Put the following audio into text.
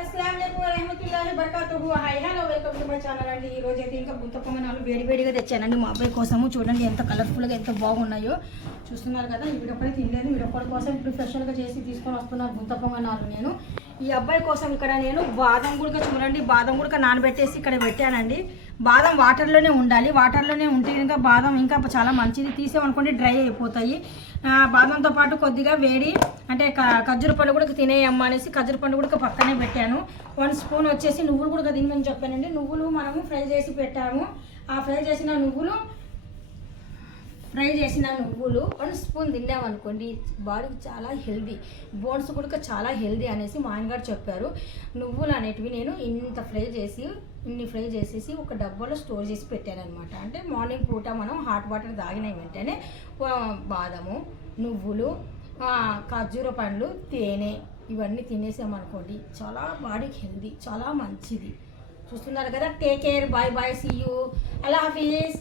अस्सलाम वालेकुम रहमतुल्लाहि बरकातुहू hi hello welcome to my channel అండి. ఈ రోజు అయితే ఇంకా గుంత పొంగనాలు వేడివేడిగా తెచ్చానండి మా అబ్బాయి కోసము. చూడండి ఎంత కలర్ఫుల్గా ఎంత బాగున్నాయో చూస్తున్నారు కదా. ఈ వీడొక్కడే తినలేదు, వీడొక్కడి కోసం ఇప్పుడు స్పెషల్గా చేసి తీసుకొని వస్తున్నారు గుంత పొంగనాలు. నేను ఈ అబ్బాయి కోసం ఇక్కడ నేను బాదం గుడక చూడండి, బాదం గుడక నానబెట్టేసి ఇక్కడ పెట్టానండి. బాదం వాటర్లోనే ఉండాలి, వాటర్లోనే ఉంటే ఇంకా బాదం ఇంకా చాలా మంచిది. తీసేమనుకోండి డ్రై అయిపోతాయి. బాదంతో పాటు కొద్దిగా వేడి అంటే ఖర్జూర పండు కూడా తినేయమ్మ అనేసి ఖర్జూర పండు కూడా పక్కనే పెట్టాను. 1 స్పూన్ వచ్చేసి నువ్వులు కూడా తినమని చెప్పానండి. నువ్వులు మనము ఫ్రై చేసి పెట్టాము. ఆ ఫ్రై చేసిన నువ్వులు 1 స్పూన్ తిన్నామనుకోండి బాడీకి చాలా హెల్దీ, బోన్స్ కూడా చాలా హెల్దీ అనేసి మా ఆయనగారు చెప్పారు. నువ్వులు అనేటివి నేను ఇన్ని ఫ్రై చేసేసి ఒక డబ్బాలో స్టోర్ చేసి పెట్టాను అనమాట. అంటే మార్నింగ్ పూట మనం హాట్ వాటర్ తాగిన వెంటనే బాదము, నువ్వులు, ఖర్జూర పండ్లు, తేనె ఇవన్నీ తినేసామనుకోండి చాలా బాడీకి హెల్దీ, చాలా మంచిది. చూస్తున్నారు కదా. Take care, bye bye, see you, అల్లా హాఫీజ్.